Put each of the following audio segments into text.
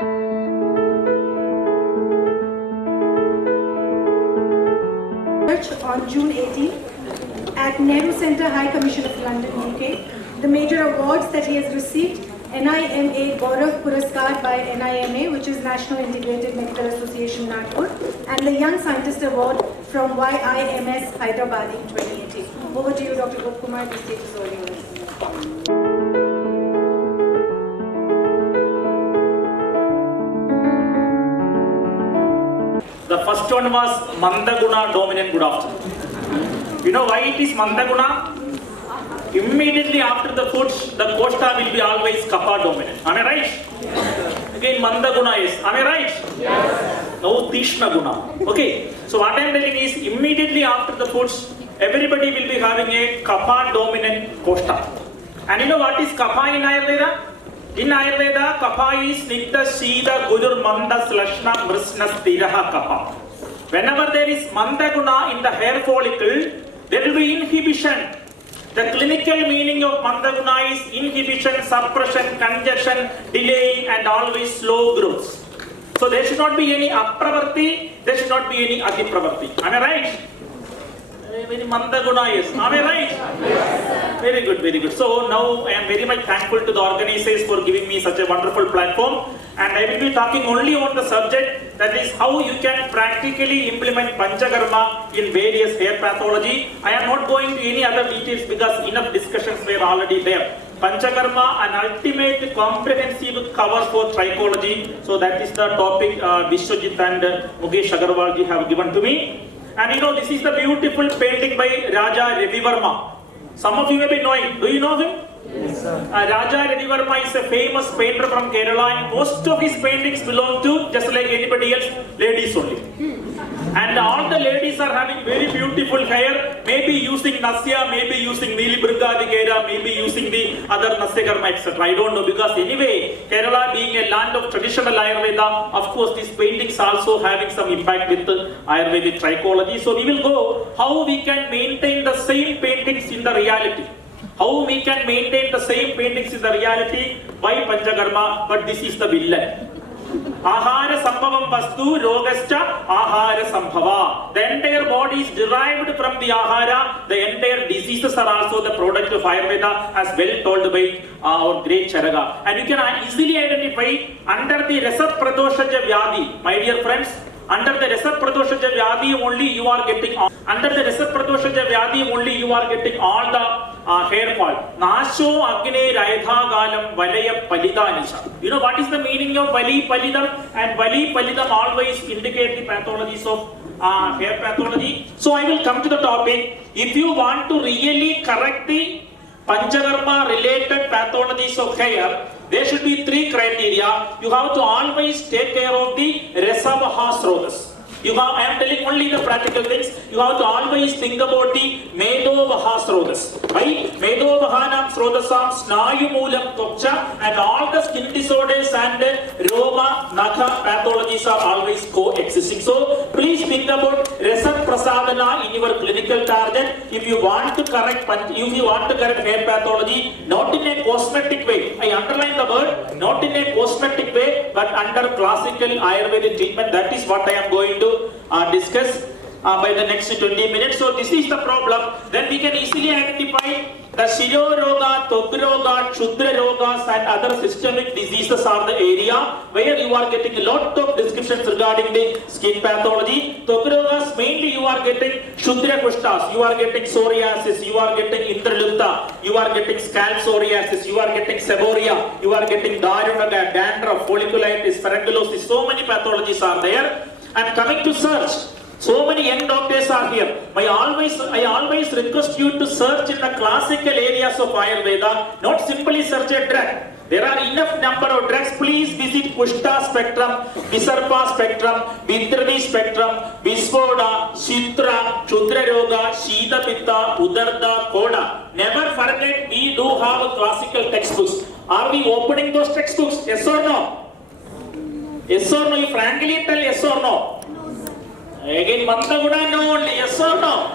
On June 18 at NAIR Centre, High Commission of London, UK. The major awards that he has received: NIMA Gaurav Puraskar by NIMA, which is National Integrated Medical Association, Nagpur, and the Young Scientist Award from YIMS Hyderabad in 2018. Over to you, Dr. GOPAKUMAR. The stage is all yours. The first one was Mandaguna dominant. Good afternoon. You know why it is Mandaguna? Immediately after the foods, the Koshta will be always Kapha dominant. Am I right? Yes. Again, Mandaguna is. Am I right? Yes. No Tishna Guna. Okay. So what I am telling is, immediately after the foods, everybody will be having a Kapha dominant Koshta. And you know what is Kapha in Ayurveda? In Ayurveda, Kapha is Nidda, Shida, Gudur, Manda, Slashna, Mrisna, Stiraha, Kapha. Whenever there is Mandaguna in the hair follicle, there will be inhibition. The clinical meaning of Mandaguna is inhibition, suppression, congestion, delay, and always slow growth. So there should not be any apravarti, there should not be any adipravarti. Am I right? Very Mandaguna is. Am I right? Yes. Very good, very good. So now I am very much thankful to the organizers for giving me such a wonderful platform. And I will be talking only on the subject, that is how you can practically implement Panchakarma in various hair pathology. I am not going to any other details because enough discussions were already there. Panchakarma, an ultimate comprehensive cover for trichology. So that is the topic Vishwajit and Mukesh Agarwalji have given to me. And you know, this is the beautiful painting by Raja Ravivarma. Some of you may be knowing. Do you know him? Yes, sir. Raja Ravivarma is a famous painter from Kerala, and most of his paintings belong to, just like anybody else, ladies only. And all the ladies are having very beautiful hair, maybe using Nasya, maybe using Nili Brigadigira, maybe using the other Nasyakarma, etc. I don't know, because anyway, Kerala being a land of traditional Ayurveda, of course these paintings also having some impact with Ayurvedic trichology. So we will go how we can maintain the same paintings in the reality. How we can maintain the same paintings in the reality by Panchakarma, but this is the villain. Ahara Sambhavam Vastu Rogascha Ahara Sambhava. The entire body is derived from the Ahara. The entire diseases are also the product of Ayurveda, as well told by our great Charaga. And you can easily identify under the Rasa Pradoshaja Vyadi, my dear friends. Under the Rasa Pradoshaja Vyadi only you are getting all hair fall. Nasho Agne Raidha Galam Valaya Palidanisha. You know what is the meaning of Vali Palidam? And Vali Palidam always indicate the pathologies of hair pathology. So I will come to the topic. If you want to really correct the Panchakarma related pathologies of hair, there should be three criteria. You have to always take care of the Resavaha Srotas. I am telling only the practical things. You have to always think about the Medovaha Srotas. Right? Medovahanam Srotasam Snayu Moolam Tokcha, and all the skin disorders and Roma Nakha pathologies are always coexisting. So please think about Rasa Prasadana in your clinical target. If you want to correct hair pathology, not in a cosmetic way. I underline the word, not in a cosmetic way, but under classical Ayurvedic treatment. That is what I am going to discuss by the next 20 minutes. So this is the problem. Then we can easily identify the Shiro Roga, Togroga, Shudra Rogas and other systemic diseases are the area where you are getting a lot of descriptions regarding the skin pathology. Togrogas, mainly you are getting Shudra Kushtas, you are getting psoriasis, you are getting Indralutta, you are getting scalp psoriasis, you are getting seborrhea, you are getting Darunaga, dandruff, folliculitis, feruncolosis. So many pathologies are there. And coming to search, so many young doctors are here. I always request you to search in the classical areas of Ayurveda, not simply search a drug. There are enough number of drugs. Please visit Kushta spectrum, Visarpa spectrum, Vidravi spectrum, Visvoda, Shitra, Shudra Roga, Shida Pitta, Udarda, Koda. Never forget, we do have classical textbooks. Are we opening those textbooks? Yes or no? Yes or no? You frankly tell yes or no. Again, Mantaguna, no only. Yes or no?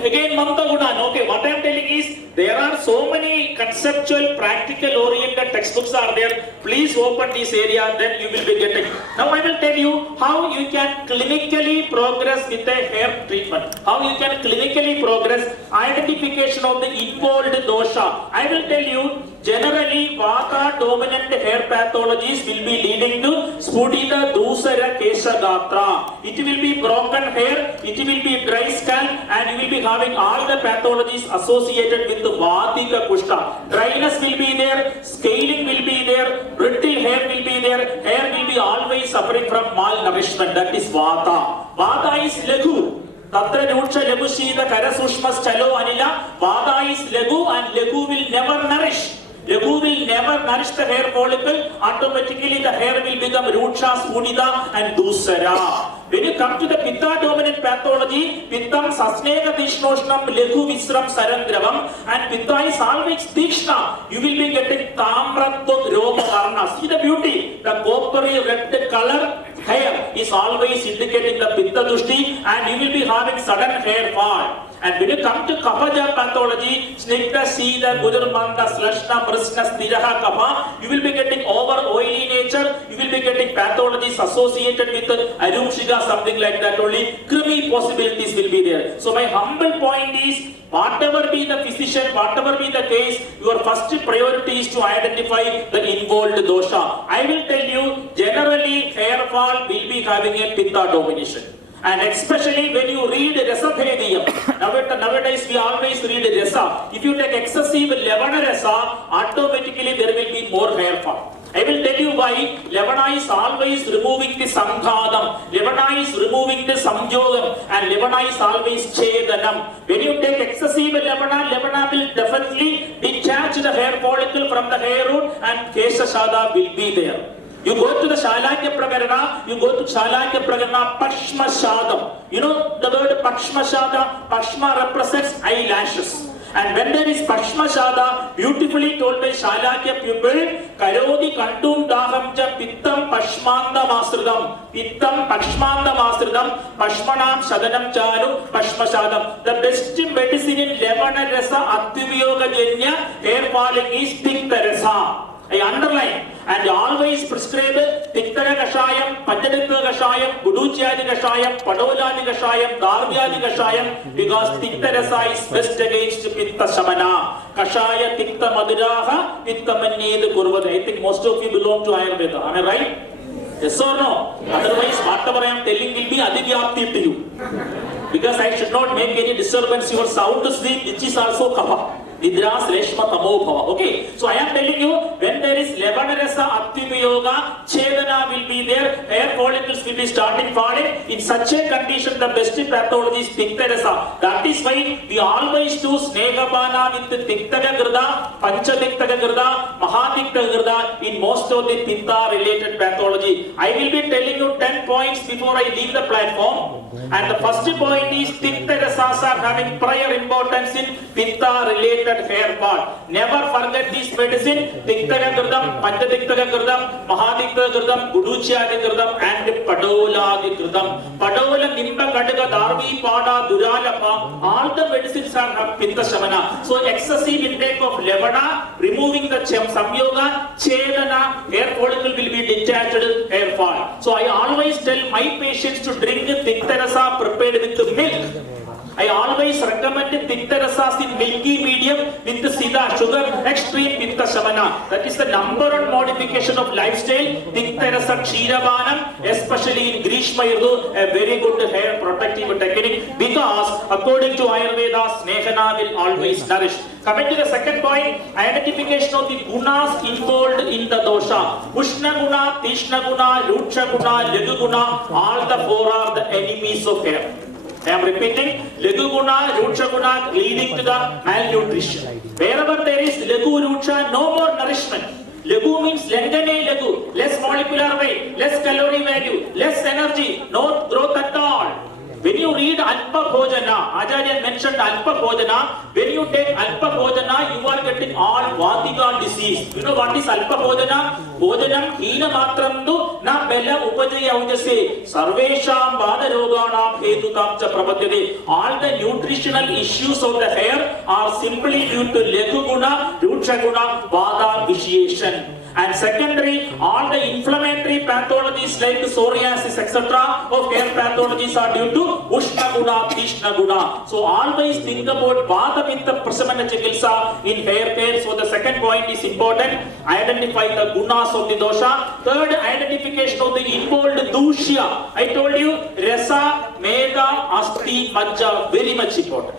Again, Mantaguna. Okay, what I am telling is, there are so many conceptual, practical oriented textbooks are there. Please open this area, then you will be getting. Now I will tell you how you can clinically progress with a hair treatment. How you can clinically progress identification of the involved dosha. I will tell you, generally Vata dominant hair pathologies will be leading to Spudita Dusara Keshagatra. It will be broken hair, it will be dry scalp, and you will be having all the pathologies associated with the Vatika Kushta. Dryness will be there, scaling will be there, brittle hair will be there, hair will be always suffering from malnourishment. That is Vata. Vata is Lagu. Tatra Nucha Lagu Shida Karasushmas Chalo Anila. Vata is Lagu, and Lagu will never nourish. Lagu will never nourish the hair follicle. Automatically the hair will become Rucha, Spudita and Dusara. When you come to the Pitta dominant pathology, Pittam Sasnega Dishnoshnam Lagu Visram Sarandravam, and Pitta is always Dishna. You will be getting Tamratut Roma Varna. See the beauty. The coppery red color hair is always indicating the Pitta Dushti, and you will be having sudden hair fall. And when you come to Kapaja pathology, Snigda, Sida, Gudurmanda, Slashna, Prasna, Stiraha, Kapa, you will be getting over oily nature, you will be getting pathologies associated with Arumshiga, something like that only. Krimi possibilities will be there. So my humble point is, whatever be the physician, whatever be the case, your first priority is to identify the involved dosha. I will tell you, generally hair fall will be having a Pitta domination. And especially when you read Rasa Bhediyam, nowadays we always read Rasa. If you take excessive Levana Rasa, automatically there will be more hair fall. I will tell you why. Levana is always removing the Samghadam, Levana is removing the Samjogam, and Levana is always Chedanam. When you take excessive Levana, Levana will definitely detach the hair follicle from the hair root, and Keshashada will be there. You go to the Shalakya Prakarana, you go to Shalakya Prakarana, Pashma Shadam. You know the word Pashma Shada? Pashma represents eyelashes. And when there is Pashma Shada, beautifully told by Shalakya pupil, Karodi Kantum Dahamcha Pittam Pashmanda Masridam. Pittam Pashmanda Masridam, Pashmanam Shadanam Charu, Pashma Shadam. The best medicine in Levana Rasa Attiviyoga Jenya, hair falling is Tikta Rasa. I underline, and always prescribe Tiktara Kashayam, Panchadikta Kashayam, Guduchadi Kashayam, Padoladi Kashayam, Darbhyadi Kashayam, because Tikta Rasa is best against Pitta Shamana. Kashaya Tikta Madiraha, Pitta Manid Kurvada. I think most of you belong to Ayurveda. Am I right? Yes or no? Otherwise, whatever I am telling will be Adivyapti to you. Because I should not make any disturbance your sound sleep, which is also Kapha. Nidras Reshma Tamo Bhava. Okay, so I am telling you, when there is Levana Rasa Attiva Yoga, Chedana will be there, hair follicles will be starting falling. In such a condition, the best pathology is Tikta Rasa. That is why we always do Snegapana with Tiktaka Grada, Panchadiktaka Grada, Mahadikta Grada in most of the Pitta related pathology. I will be telling you 10 points before I leave the platform. And the first point is Tikta Rasas are having prior importance in Pitta related hair fall. Never forget this medicine. Tiktaka Gurdam, Panchadiktaka Gurdam, Mahadikta Gurdam, Guduchadi Gurdam, and Padoladi Gurdam. Padola, Nimba Kadaga, Darvi, Pada, Duralapa, all the medicines are Pitta Shamana. So excessive intake of Levana, removing the Samyoga, Chedana, hair follicle will be detached, hair fall. So I always tell my patients to drink Tikta Rasa prepared with milk. I always recommend Tikta Rasas in milky medium with the Sida, sugar, extreme Pitta Shamana. That is the number one modification of lifestyle. Tikta Rasa Ksheerabanam, especially in Grishma Yudu, a very good hair protective technique, because according to Ayurveda, Snehana will always nourish. Coming to the second point, identification of the gunas involved in the dosha. Ushna guna, Tishna guna, Lucha guna, Legu guna, all the four are the enemies of hair. I am repeating, Legu Guna, Rucha Guna leading to the malnutrition. Wherever there is Legu Rucha, no more nourishment. Legu means Lengane Legu, less molecular weight, less calorie value, less energy, no growth at all. When you read Alpa Bhojana, Acharya mentioned Alpa Bhojana. When you take Alpa Bhojana, you are getting all Vatika disease. You know what is Alpa Bhojana? Bhojanam Hina Matrandu Na Bella Upajaya Ujase Sarvesham Vada Roganam Hetutam Cha Prapatyade. All the nutritional issues of the hair are simply due to Lekhu Guna, Ruksha Guna, Vada vitiation. And secondary, all the inflammatory pathologies like psoriasis, etc. of hair pathologies are due to Ushna Guna, Tishna Guna. So always think about Vata Pitta Prasamana Chikitsa in hair care. So the second point is important. Identify the gunas of the dosha. Third, identification of the involved dushya. I told you, Rasa, Meda, Asti, Majja, very much important.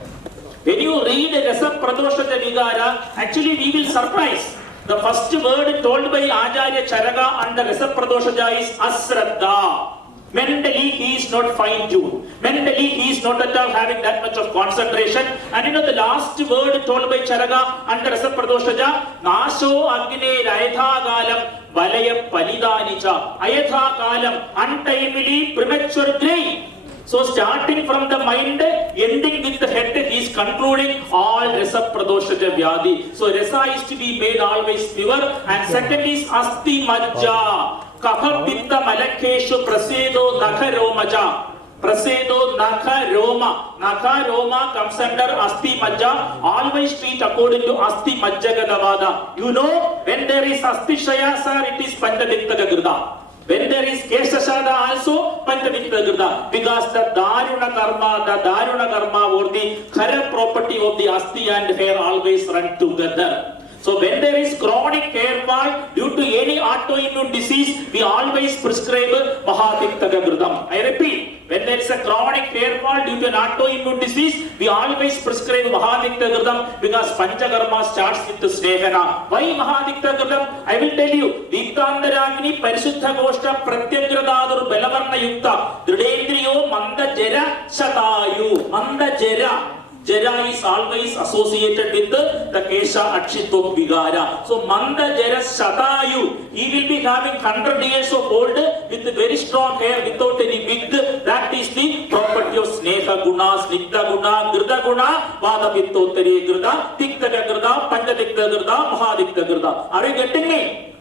When you read Rasa Pradosha Vigara, actually we will surprise. The first word told by Acharya Charaka and the Rasa Pradoshaja is Asraddha. Mentally he is not fine-tuned. Mentally he is not at all having that much of concentration. And you know the last word told by Charaka and the Rasa Pradoshaja, Naso Agne Ayatha Galam Valaya Palidanicha. Ayatha Galam, untimely, premature grey. So starting from the mind, ending with the head, he is concluding all Rasa Pradoshaja Vyadi. So Rasa is to be made always pure. And second is Asti Majja. Kapha Pitta Malakeshu Prasedo Nakha Romaja. Prasedo Nakha Roma. Nakha Roma comes under Asti Majja. Always treat according to Asti Majja Gadavada. You know, when there is Asti Shayasa, it is Panchavitta Gagrda. When there is Keshashada also, Panchavitta Gagrda. Because the Daruna Karma or the Khara property of the Asti and hair always run together. So when there is chronic hair fall due to any autoimmune disease, we always prescribe Mahatikta Gagradam. I repeat, when there is a chronic hair fall due to an autoimmune disease, we always prescribe Mahatikta Gagradam because Panchakarma starts with the Snehana. Why Mahatikta Gagradam? I will tell you. Diktandaragni Parishuddha Goshta Pratyagradhadur Belavarna Yukta Dridendriyo Manda Jera Shatayu. Manda Jera. Jera is always associated with the Kesha Akshito Vigara. So Manda Jera Shatayu, he will be having 100 years of old with very strong hair without any wig. That is the property of Sneha Guna, Snigdha Guna, Grida Guna, Vada Pittotari Grida, Tikta Grida, Panchatikta Grida, Mahadikta Grida. Are you getting me?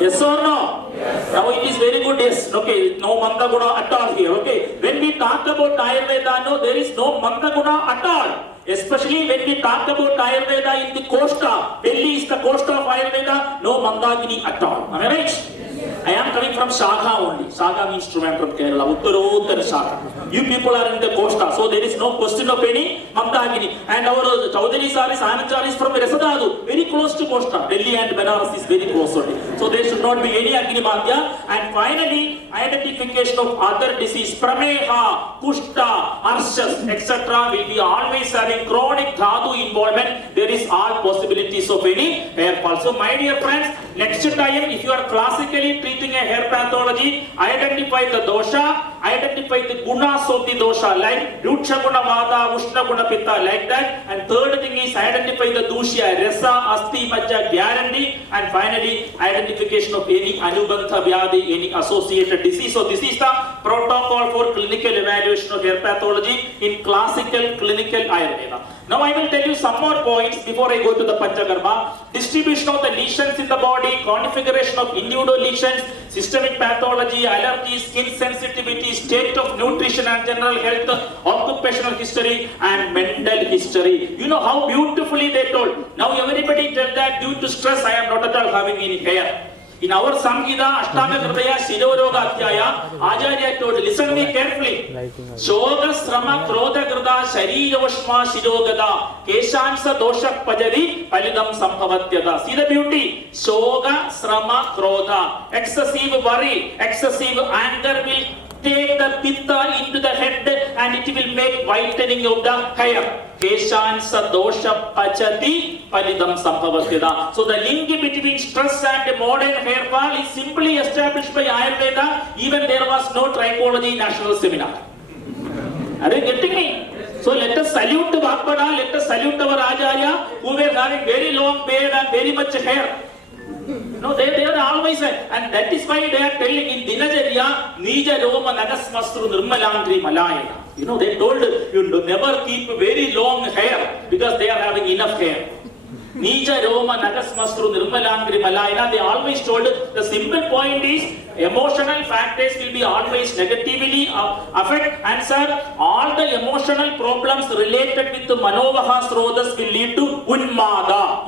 Yes or no? Yes. Now it is very good, yes. Okay, no Manda Guna at all here. Okay, when we talk about Ayurveda, no, there is no Manda Guna at all. Especially when we talk about Ayurveda in the Costa, Delhi is the coast of Ayurveda, no Mandagini at all. Am I right? I am coming from Shaka only. Shaka means to man from Kerala. Uttarottara Shaka. You people are in the Costa, so there is no question of any Mandagini. And our Chaudhary Saris, Anachar is from Resadadu, very close to Costa. Delhi and Benares is very close only. So there should not be any Agni Madhya. And finally, identification of other disease, Prameha, Kushta, Arshas, etc. will be always having chronic Dhatu involvement. There is all possibilities of any hair fall. So my dear friends, next time if you are classically treating a hair pathology, identify the dosha, identify the gunas of the dosha like Ruksha Guna Vada, Ushna Guna Pitta, like that. And third thing is identify the dushya, Rasa, Asti, Majja, Guarantee. And finally, identification of any Anubandha Vyadi, any associated disease. So this is the protocol for clinical evaluation of hair pathology in classical clinical Ayurveda. Now I will tell you some more points before I go to the Panchakarma. Distribution of the lesions in the body, configuration of individual lesions, systemic pathology, allergies, skin sensitivity, state of nutrition and general health, occupational history and mental history. You know how beautifully they told. Now everybody tell that due to stress I am not at all having any hair. In our Samhita, Ashtanga Hridaya, Shiroroga Adhyaya, Acharya told, listen me carefully. Shoga Srama Krodha Grada Sharira Vashma Shirogada Keshansa Doshak Pajari Palidam Sambhavatyada. See the beauty. Shoga Srama Krodha. Excessive worry, excessive anger will take the pitta into the head and it will make whitening of the hair. Keshansa dosha pachati palidam sambhavatyada. So the link between stress and modern hair fall is simply established by Ayurveda. Even there was no trichology national seminar. Are you getting me? So let us salute the Bhakpada, let us salute our Acharya who were having very long beard and very much hair. No, they are always, and that is why they are telling in Dinacharya, Nija Roma Nagasmastru Nirmalangri Malayana. They told you to never keep very long hair because they are having enough hair. Nija Roma Nagasmastru Nirmalangri Malayana. They always told the simple point is emotional factors will be always negatively affect, and sir, all the emotional problems related with the Manovaha Srodhas will lead to Unmada.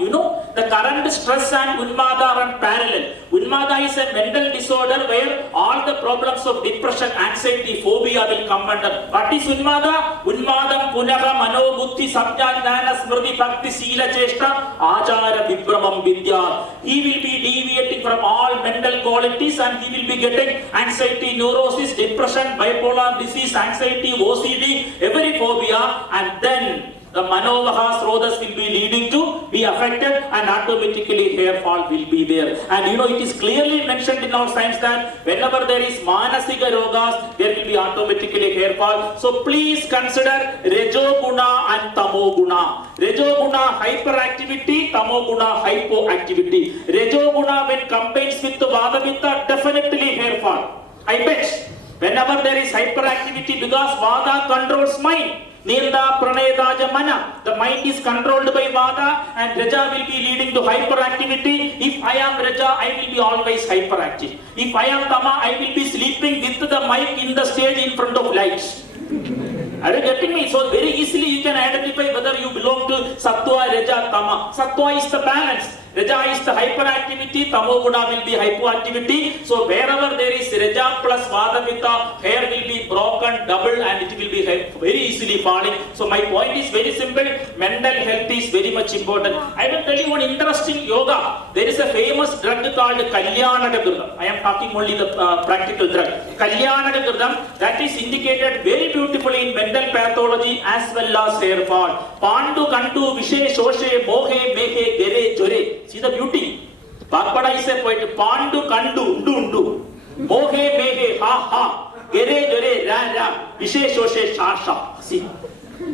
The current stress and Unmada are parallel. Unmada is a mental disorder where all the problems of depression, anxiety, phobia will come under. What is Unmada? Unmadam Punaha Mano Buddhi Sabja Jnana Smriti Bhakti Sila Cheshta Achara Vibramam Vidya. He will be deviating from all mental qualities and he will be getting anxiety, neurosis, depression, bipolar disease, anxiety, OCD, every phobia, and then the Manovaha Srodhas will be leading to be affected and automatically hair fall will be there. And it is clearly mentioned in our science that whenever there is Manasika Rogas, there will be automatically hair fall. So please consider Rajoguna and Tamoguna. Rajoguna hyperactivity, Tamoguna hypoactivity. Rajoguna when combines with the Vadavitta, definitely hair fall. I bet. Whenever there is hyperactivity, because Vada controls mind. Nirda Praneda Mana. The mind is controlled by Vada and Raja will be leading to hyperactivity. If I am Raja, I will be always hyperactive. If I am Tama, I will be sleeping with the mic in the stage in front of lights. Are you getting me? So very easily you can identify whether you belong to Sattva, Raja, Tama. Sattva is the balance. Raja is the hyperactivity, Tamoguna will be hypoactivity. So wherever there is Raja plus Vadapitta, hair will be broken, double, and it will be very easily falling. So my point is very simple. Mental health is very much important. I will tell you one interesting yoga. There is a famous drug called Kalyanaka. I am talking only the practical drug. Kalyanaka that is indicated very beautifully in mental pathology as well as hair fall. Pandu Kandu Vishe Shoshe Mohe Mehe Gere Jore. See the beauty. Bhagpada is a poet. Pandu Kandu Undu. Mohe Mehe Ha Ha. Gere Jore Ra Ra. Vishe Shoshe Shasha. See.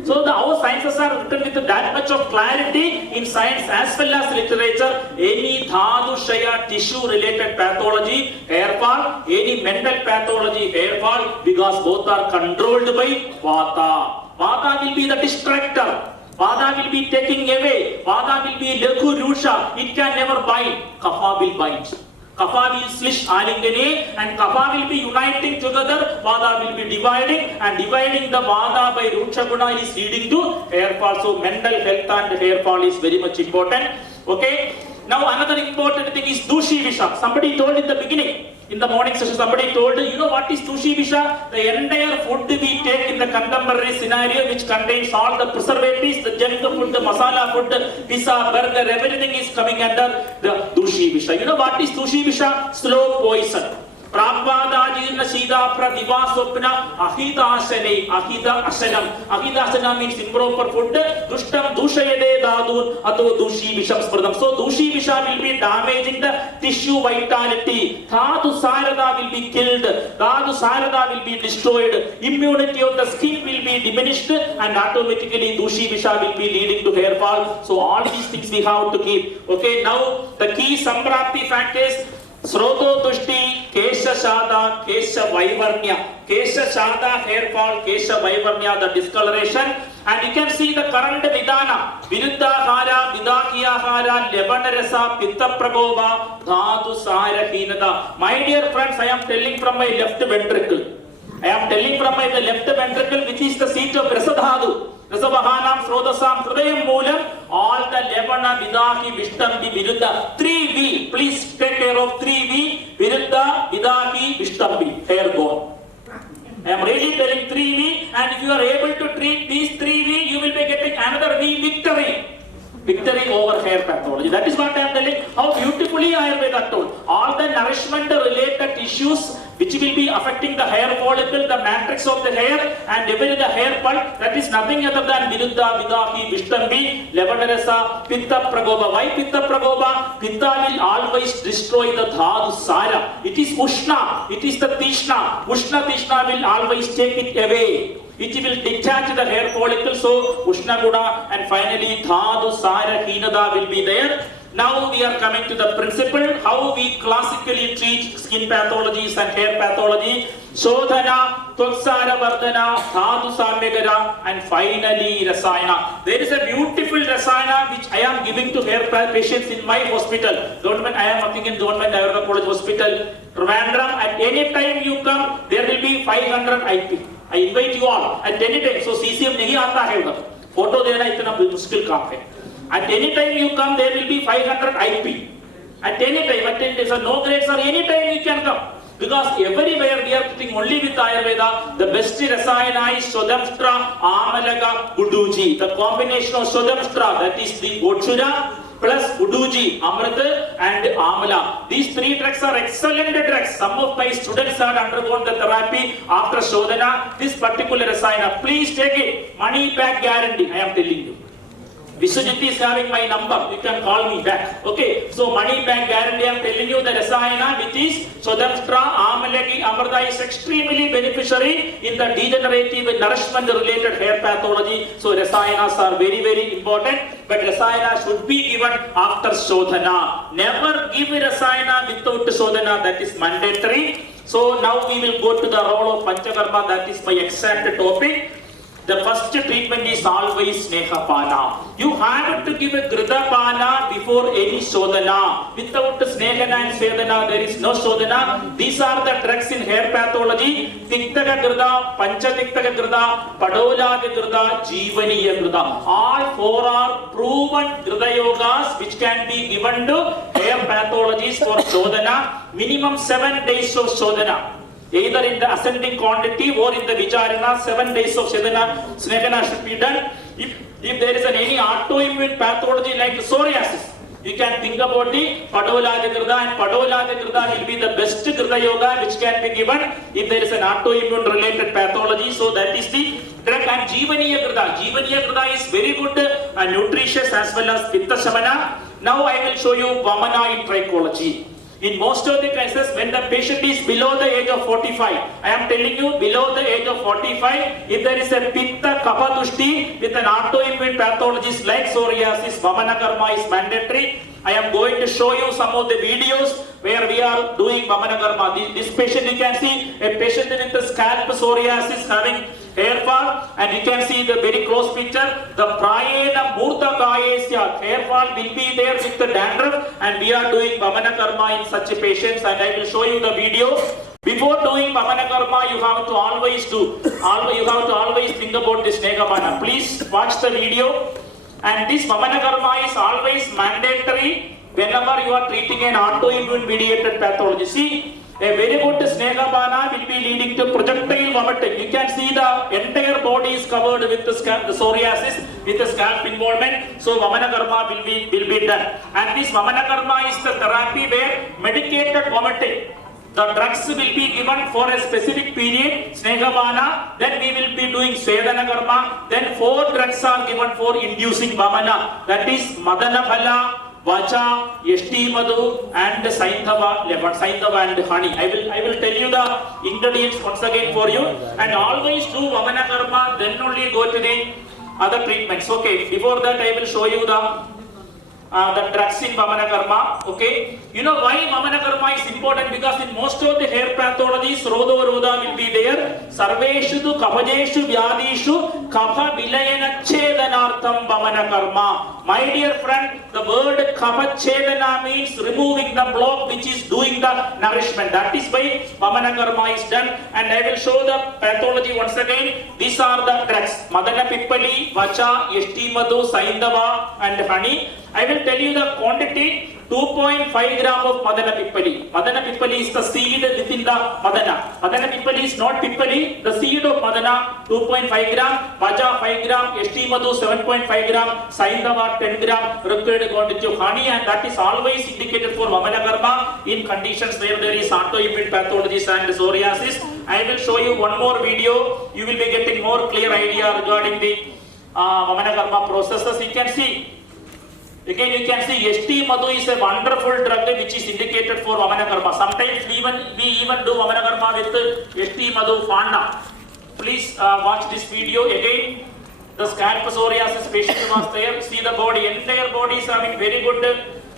So our sciences are written with that much of clarity in science as well as literature. Any dhadu shaya tissue related pathology, hair fall, any mental pathology, hair fall, because both are controlled by Vata. Vata will be the distractor. Vata will be taking away. Vata will be Lekhu Rusha. It can never bind. Kapha will bind. Kapha will slish alingane and Kapha will be uniting together. Vada will be dividing and dividing the Vada by Rucha Guna is leading to hair fall. So mental health and hair fall is very much important. Okay. Now another important thing is Dushi Visha. Somebody told in the beginning, in the morning session, somebody told, what is Dushi Visha? The entire food we take in the contemporary scenario which contains all the preservatives, the junk food, the masala food, pizza, burger, everything is coming under the Dushi Visha. What is Dushi Visha? Slow poison. Prabhadajirna Sida Pradivasopna Ahida Asane, Ahida Asanam. Ahida Asanam means improper food. Dushtam Dushayade Dadun Ato Dushi Visham Spradam. So Dushi Visha will be damaging the tissue vitality. Dhatu Sarada will be killed. Dhatu Sarada will be destroyed. Immunity of the skin will be diminished and automatically Dushi Visha will be leading to hair fall. So all these things we have to keep. Okay, now the key Samprapti factors. Sroto Dushti, Kesha Shada, Kesha Vaivarnya. Kesha Shada, hair fall, Kesha Vaivarnya, the discoloration. And you can see the current Vidana. Viruddha Hara, Vidakiya Hara, Lebanarasa, Pitta Pragoba, Dhatu Sahara Hinada. My dear friends, I am telling from my left ventricle. I am telling from my left ventricle, which is the seat of Rasadhadu. Rasavahanam, Srodasam, Hridayam Moolam, all the Levana, Vidaki, Vishtambi, Viruddha. 3V, please take care of 3V, Viruddha, Vidaki, Vishtambi, hair gone. I am really telling 3V, and if you are able to treat these 3V, you will be getting another V, victory. Victory over hair pathology. That is what I am telling. How beautifully Ayurveda told. All the nourishment related issues which will be affecting the hair follicle, the matrix of the hair, and even the hair pulp, that is nothing other than Viruddha, Vidaki, Vishtambi, Levadarasa, Pitta Pragoba. Why Pitta Pragoba? Pitta will always destroy the Dhadu Sara. It is Ushna, it is the Tishna. Ushna Tishna will always take it away. It will detach the hair follicle, so Ushna Guna, and finally Dhadu Sara Hinada will be there. Now we are coming to the principle how we classically treat skin pathologies and hair pathology. Shodhana, Tvaksara Vardhana, Dhatu Samyagara, and finally Rasayana. There is a beautiful Rasayana which I am giving to hair patients in my hospital. Government, I am working in Government Ayurveda College Hospital, Trivandrum. At any time you come, there will be 500 IP. I invite you all at any time. So CCM nahi aata hai udhar. Photo dena itna mushkil kaam hai. At any time you come, there will be 500 IP. At any time, at any day, so no grades or any time you can come. Because everywhere we are putting only with Ayurveda, the best Rasayana is Shodamstra, Amalaga, Uduji. The combination of Shodamstra, that is the Gochura, plus Uduji, Amrita and Amala. These three drugs are excellent drugs. Some of my students have undergone the therapy after Shodhana. This particular Rasayana, please take it. Money back guarantee, I am telling you. Vishwajit is having my number, you can call me back. Okay, so money back guarantee, I am telling you the Rasayana which is Shodamstra, Amalagi, Amrita is extremely beneficiary in the degenerative nourishment related hair pathology. So Rasayanas are very, very important, but Rasayana should be given after Shodhana. Never give Rasayana without Shodhana, that is mandatory. So now we will go to the role of Panchakarma, that is my exact topic. The first treatment is always Snehapana. You have to give a Gridapana before any Shodhana. Without Snehana and Svedana, there is no Shodhana. These are the drugs in hair pathology. Tiktaka Grida, Panchatiktaka Grida, Padolaga Grida, Jeevaniya Grida. All four are proven Grida yogas which can be given to hair pathologies for Shodhana. Minimum 7 days of Shodhana. Either in the ascending quantity or in the Vicharana, 7 days of Snehana should be done. If there is any autoimmune pathology like psoriasis, you can think about the Padolaga Grida, and Padolaga Grida will be the best Grida yoga which can be given if there is an autoimmune related pathology. So that is the drug. And Jeevaniya Grida. Jeevaniya Grida is very good and nutritious as well as Pitta Shamana. Now I will show you Vamana in trichology. In most of the cases, when the patient is below the age of 45, I am telling you, below the age of 45, if there is a Pitta Kapha Dushti with an autoimmune pathologist like psoriasis, Vamana Karma is mandatory. I am going to show you some of the videos where we are doing Vamana Karma. This patient, you can see a patient with the scalp psoriasis having hair fall, and you can see the very close picture. The Prayena Murta Kayesya, hair fall will be there with the dandruff, and we are doing Vamana Karma in such patients, and I will show you the video. Before doing Vamana Karma, you have to always think about this Snehapana. Please watch the video. And this Vamana Karma is always mandatory whenever you are treating an autoimmune mediated pathology. See, a very good Snehapana will be leading to projectile vomiting. You can see the entire body is covered with the psoriasis, with the scalp involvement. So Vamana Karma will be done. And this Vamana Karma is the therapy where medicated vomiting. The drugs will be given for a specific period, Snehapana, then we will be doing Svedana Karma, then 4 drugs are given for inducing Vamana, that is Madana Phala, Vacha, Yashti Madhu, and Saindhava and honey. I will tell you the ingredients once again for you, and always do Vamana Karma, then only go to the other treatments. Okay, before that I will show you the drugs in Vamana Karma. Okay, you know why Vamana Karma is important? Because in most of the hair pathologies, Roda will be there. Sarveshu tu Kaphajeshu Vyadishu Kapha Vilayana Chedanartham Vamana Karma. My dear friend, the word Kapha Chedana means removing the block which is doing the nourishment. That is why Vamana Karma is done. And I will show the pathology once again. These are the drugs: Madana Pippali, Vacha, Yashti Madhu, Saindhava, and honey. I will tell you the quantity. 2.5 gram of Madana Pippali. Madana Pippali is the seed within the Madana. Madana Pippali is not Pippali. The seed of Madana 2.5 gram, Vaja 5 gram, Yashti Madhu 7.5 gram, Saindhava 10 gram, required quantity of honey, and that is always indicated for Vamana Karma in conditions where there is autoimmune pathologies and psoriasis. I will show you one more video. You will be getting more clear idea regarding the Vamana Karma processes. You can see. Again, you can see Yashti Madhu is a wonderful drug which is indicated for Vamana Karma. Sometimes we even do Vamana Karma with Yashti Madhu Fanda. Please watch this video again. The scalp psoriasis patient was there. See the body, entire body is having very good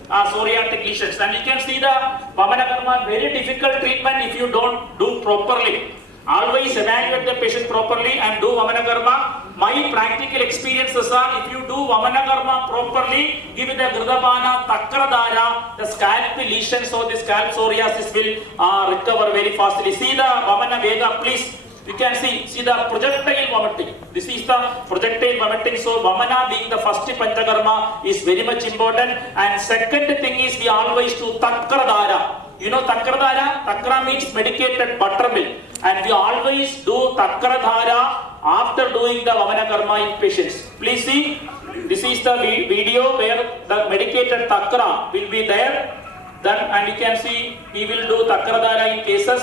psoriatic lesions. And you can see the Vamanakarma, very difficult treatment if you don't do properly. Always evaluate the patient properly and do Vamanakarma. My practical experiences are, if you do Vamanakarma properly, give it the Gridapana, Takradara, the scalp lesions or the scalp psoriasis will recover very fastly. See the Vamana Vega, please. You can see the projectile vomiting. This is the projectile vomiting. So Vamana being the first Panchakarma is very much important. And second thing is, we always do Takradara. You know Takradara? Takra means medicated buttermilk. And we always do Takradara after doing the Vamanakarma in patients. Please see, this is the video where the medicated Takra will be there. Then, and you can see, we will do Takradara in cases.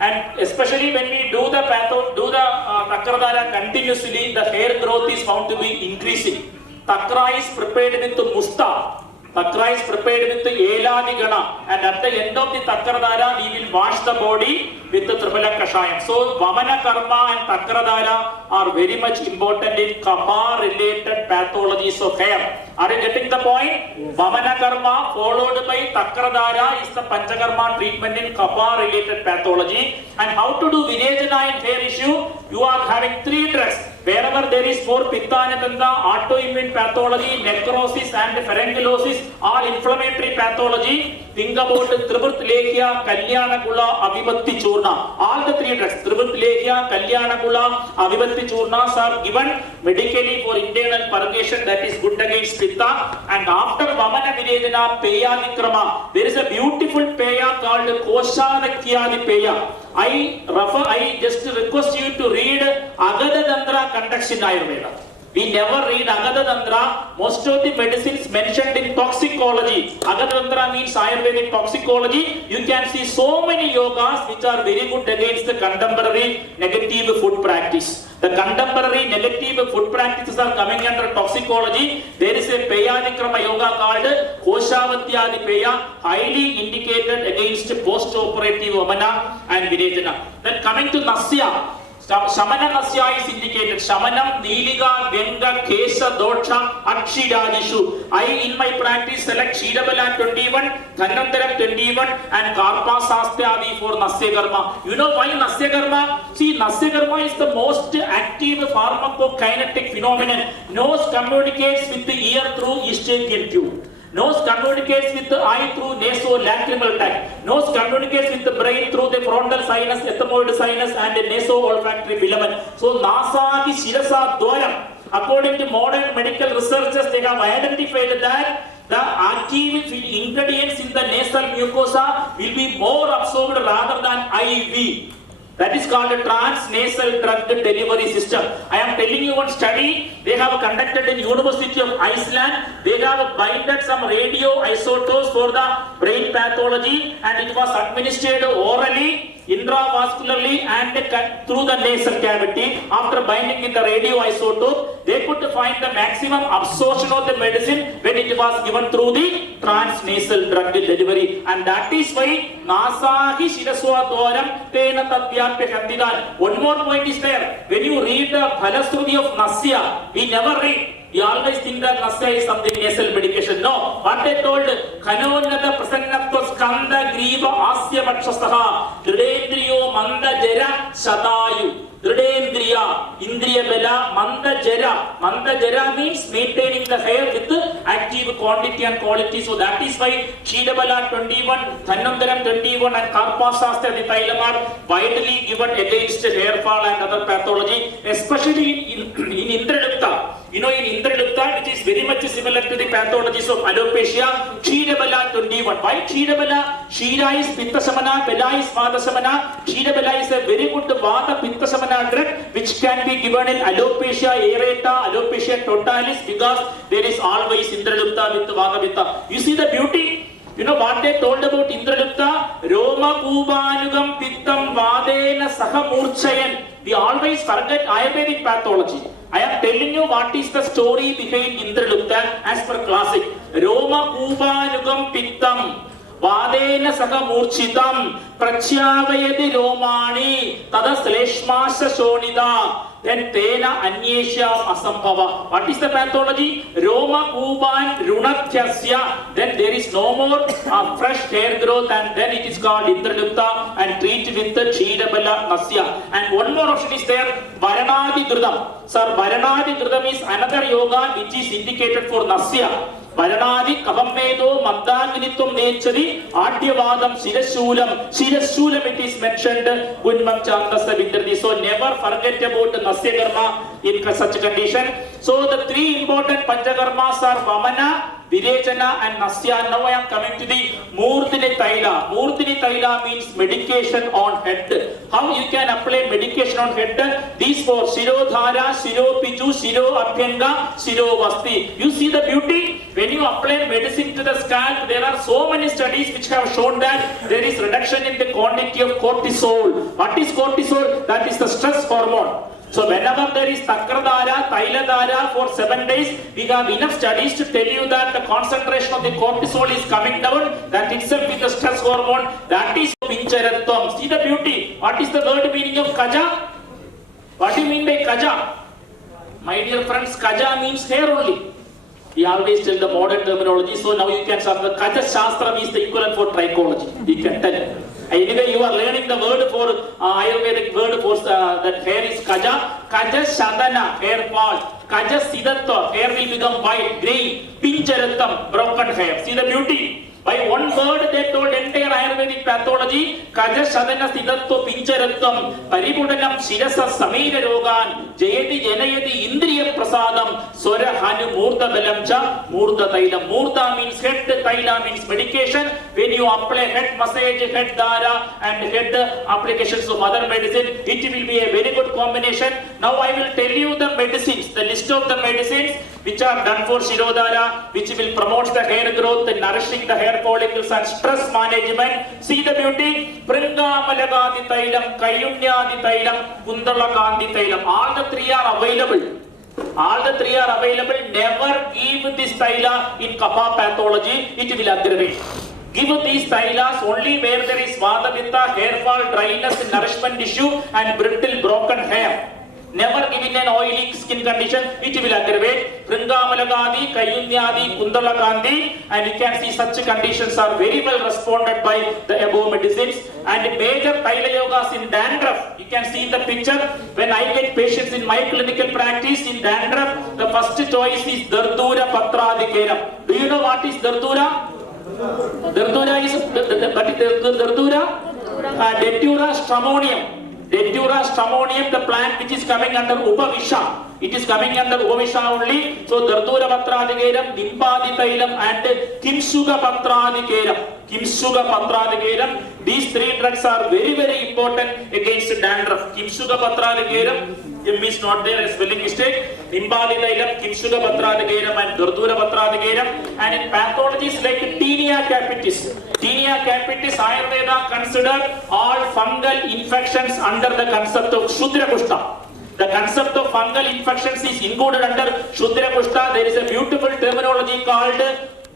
And especially when we do the Takradara continuously, the hair growth is found to be increasing. Takra is prepared with Musta. Takra is prepared with the Eladigana, and at the end of the Takradara, we will wash the body with the Tripala Kashayam. So, Vamana Karma and Takradara are very much important in Kapha related pathologies of hair. Are you getting the point? Vamana Karma followed by Takradara is the Panchakarma treatment in Kapha related pathology. And how to do Virejana and hair issue? You are having 3 drugs. Wherever there is 4 Pittanatanda, autoimmune pathology, necrosis and pharyngelosis, all inflammatory pathology, think about Tribut Lekhya, Kalyana Kula, Avibhatti Churna. All the 3 drugs, Tribut Lekhya, Kalyana Kula, Avibhatti Churnas are given medically for internal purgation, that is good against Pitta. And after Vamana Virejana, Peya Vikrama, there is a beautiful Peya called Koshadakyadi Peya. I just request you to read Agada Dandra context in Ayurveda. We never read Agada Dandra. Most of the medicines mentioned in toxicology. Agada Dandra means Ayurvedic toxicology. You can see so many yogas which are very good against the contemporary negative food practice. The contemporary negative food practices are coming under toxicology. There is a Peyadikrama yoga called Koshavatyadi Peya, highly indicated against post-operative Vamana and Virejana. Then coming to Nasya. Shamana Nasya is indicated. Shamanam, Niliga, Venga, Kesha, Docha, Akshidadishu. I in my practice select Shidabala 21, Dhanantaram 21 and Karpa Sastyadi for Nasya Karma. You know why Nasya Karma? See, Nasya Karma is the most active pharmacokinetic phenomenon. Nose communicates with the ear through Eustachian tube. Nose communicates with the eye through nasolacrimal tract. Nose communicates with the brain through the frontal sinus, ethmoid sinus and the naso-olfactory filament. So, Nasa ki Shirasa Dwaram. According to modern medical researchers, they have identified that the active ingredients in the nasal mucosa will be more absorbed rather than IV. That is called a transnasal drug delivery system. I am telling you one study they have conducted in University of Iceland. They have binded some radioisotopes for the brain pathology and it was administered orally, intravascularly and through the nasal cavity. After binding with the radioisotope, they could find the maximum absorption of the medicine when it was given through the transnasal drug delivery. And that is why Nasahi Shiraswa Dwaram Tena Tatyapya Kandidan. One more point is there. When you read the Phalasruti of Nasya, we never read. We always think that Nasya is something nasal medication. No. What they told, Kanonada Prasannatva Skanda Griva Asya Vakshastaha Dridendriyo Manda Jera Shadayu. Dridendriya, Indriya Bela, Manda Jera. Manda Jera means maintaining the hair with active quantity and quality. So that is why Chidabala 21, Thanandaram 21 and Karpa Shastra the Thailam are widely given against hair fall and other pathology, especially in Indradukta. You know, in Indradukta, which is very much similar to the pathologies of alopecia, Chidabala 21. Why Chidabala? Shira is Pitta Samana, Bela is Vata Samana. Chidabala is a very good Vata Pitta Samana drug which can be given in alopecia aerata, alopecia totalis because there is always Indradukta with Vata Pitta. You see the beauty? You know what they told about Indradukta? Roma Kubanugam Pittam Vadena Saha Murchayan. We always forget Ayurvedic pathology. I am telling you what is the story behind Indradukta as per classic. Roma Kubanugam Pittam Vadena Saka Murchitam, Prachyavayadi Romani, Tada Sleshmasha Shonida. Then Tena Anyesha Asambhava. What is the pathology? Roma Kuban Runatyasya. Then there is no more fresh hair growth, and then it is called Indradutta and treated with the Chidabala Nasya. And one more option is there, Varanadi Gridam. Sir, Varanadi Gridam is another yoga which is indicated for Nasya. Varanadi Kavamedo Mandanginitum Nechari Adyavadam Shirashulam it is mentioned Gunmam Chandasa Vidradi. So never forget about the Nasya Karma in such a condition. So the three important Panchakarmas are Vamana, Virechana and Nasya. Now I am coming to the Murtini Taila. Murtini Taila means medication on head. How you can apply medication on head? These four: Shirodhara, Shiropiju, Shiro Abhyanga, Shiro Vasti. You see the beauty? When you apply medicine to the scalp, there are so many studies which have shown that there is reduction in the quantity of cortisol. What is cortisol? That is the stress hormone. So whenever there is Takradhara, Tailadhara for 7 days, we have enough studies to tell you that the concentration of the cortisol is coming down. That itself is the stress hormone. That is Pincharatham. See the beauty. What is the word meaning of Kaja? What do you mean by Kaja? My dear friends, Kaja means hair only. We always tell the modern terminology. So now you can start. The Kaja Shastra is the equivalent for trichology. You can tell. Anyway, you are learning the word for Ayurvedic word for that hair is Kaja. Kaja Shadana, hair fall. Kaja Siddhatva, hair will become white, grey. Pincharatham, broken hair. See the beauty? By one word they told entire Ayurvedic pathology. Kaja Shadana Siddhatva Pincharatham, Paripudanam Shirasa Samira Rogan, Jayati Janayati Indriya Prasadam, Sora Hanu Murta Belamcha, Murta Tailam. Murta means head, Taila means medication. When you apply head massage, head dara, and head applications of other medicine, it will be a very good combination. Now I will tell you the medicines, the list of the medicines which are done for Shirodhara, which will promote the hair growth and nourishing the hair follicles and stress management. See the beauty? Pringamalagadi Tailam, Kayunyadi Tailam, Kundalakandi Tailam. All the three are available. All the three are available. Never give this Taila in Kapha pathology. It will aggravate. Give these Tailas only where there is Vata, Pitta, hair fall, dryness, nourishment issue and brittle broken hair. Never give in an oily skin condition, it will aggravate. Pringamalagadi, Kayunyadi, Kundalakandi, and you can see such conditions are very well responded by the above medicines. And major Taila yogas in dandruff, you can see in the picture. When I get patients in my clinical practice in dandruff, the first choice is Dardura Patradikeram. Do you know what is Dardura? Dardura is Dardura? Datura stramonium. Datura stramonium, the plant which is coming under Upavisha. It is coming under Upavisha only. So Dardura Patradikeram, Nimbadi Tailam and Kimsuga Patradikeram. Kimsuga Patradikeram. These three drugs are very, very important against dandruff. Kimsuga Patradikeram. M is not there, a spelling mistake. Nimbadi Tailam, Kimsuga Patradikeram and Dardura Patradikeram. And in pathologies like Tinea capitis. Tinea capitis, Ayurveda considered all fungal infections under the concept of Shudra Kushta. The concept of fungal infections is included under Shudra Kushta. There is a beautiful terminology called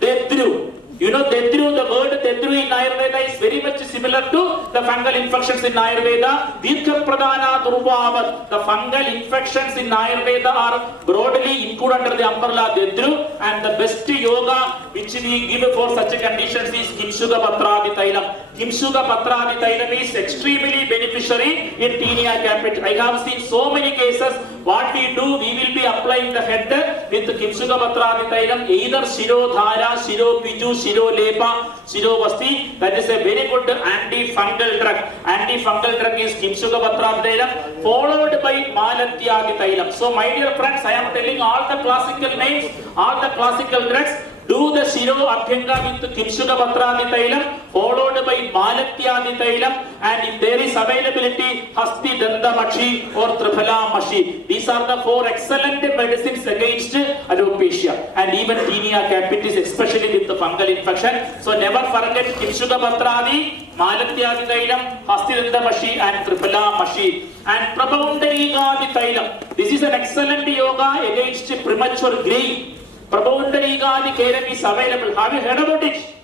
Dedru. You know Dedru, the word Dedru in Ayurveda is very much similar to the fungal infections in Ayurveda. Dirgha Pradana Durvavat. The fungal infections in Ayurveda are broadly included under the umbrella Dedru, and the best yoga which we give for such conditions is Kimsuga Patradi Tailam. Kimsuga Patradi Tailam is extremely beneficiary in Tinea capitis. I have seen so many cases. What we do, we will be applying the head with Kimsuga Patradi Tailam, either Shirodhara, Shiropiju, Shiro Lepa, Shiro Vasti. That is a very good antifungal drug. Antifungal drug is Kimsuga Patradi Tailam, followed by Malatyadi Tailam. So my dear friends, I am telling all the classical names, all the classical drugs. Do the Shiro Abhyanga with Kimsuga Patradi Tailam, followed by Malatyadi Tailam, and if there is availability, Hasti Danda Mashi or Triphala Mashi. These are the four excellent medicines against alopecia and even Tinea capitis, especially with the fungal infection. So never forget Kimsuga Patradi, Malatyadi Tailam, Hasti Danda Mashi and Triphala Mashi. And Prabhaundarigadi Tailam. This is an excellent yoga against premature graying. Prabhaundarigadi Keram is available. Have you heard about it?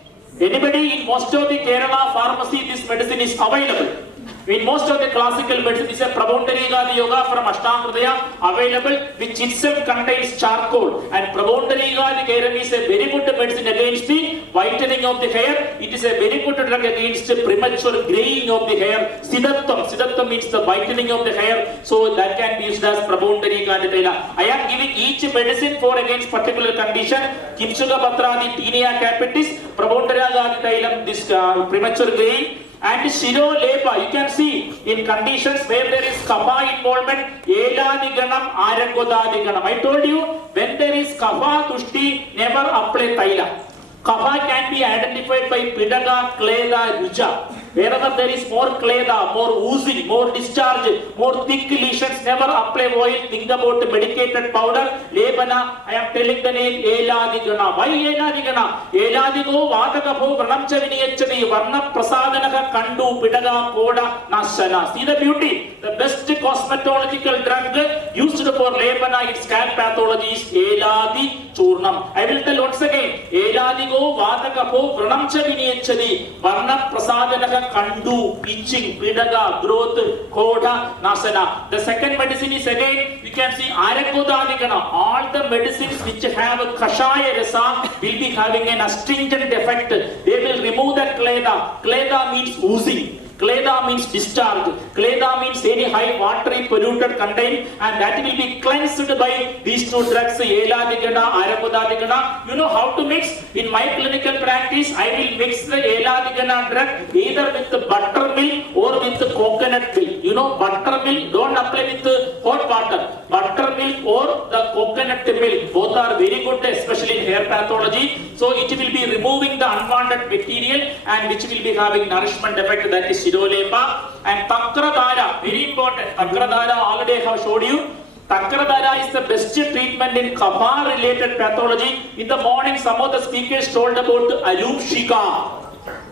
Anybody in most of the Kerala pharmacy, this medicine is available. In most of the classical medicine, this is a Prabondariga Yoga from Ashtangridaya available, which itself contains charcoal. And Prabondariga Kairam is a very good medicine against the whitening of the hair. It is a very good drug against the premature graying of the hair. Siddhartham means the whitening of the hair. So that can be used as Prabondariga. I am giving each medicine for against particular condition. Kimsuga Patradi, Tinea capitis, Prabondariga, this premature graying. And Shiro Lepa, you can see in conditions where there is Kapha involvement, Eladiganam, Arakodadiganam. I told you, when there is Kapha Tushti, never apply Taila. Kapha can be identified by Pidaga, Kleda, Ruja. Wherever there is more kleda, more oozing, more discharge, more thick lesions, never apply oil. Think about medicated powder. Lebana, I am telling the name Eladigana. Why Eladigana? Eladigo, Vatakapo, Vranamchaviniyachadi, Varna Prasadanaka, Kandu, Pidaga, Koda, Nasana. See the beauty? The best cosmetological drug used for Lebana in scalp pathology is Eladi Churnam. I will tell once again. Eladigo, Vatakapo, Vranamchaviniyachadi, Varna Prasadanaka, Kandu, itching, Pidaga, growth, Koda, Nasana. The second medicine is again, you can see Arakodadikana. All the medicines which have a Kashaya Rasa will be having an astringent effect. They will remove the kleda. Kleda means oozing. Kleda means discharge. Kleda means any high watery polluted content, and that will be cleansed by these two drugs, Eladigana, Arakodadikana. You know how to mix? In my clinical practice, I will mix the Eladigana drug either with the buttermilk or with the coconut milk. You know, buttermilk, don't apply with the hot water. Buttermilk or the coconut milk, both are very good, especially in hair pathology. So it will be removing the unwanted material and which will be having nourishment effect, that is Sidolepa. And Takradara, very important. Takradara already I have showed you. Takradara is the best treatment in Kapha related pathology. In the morning, some of the speakers told about Alumshika.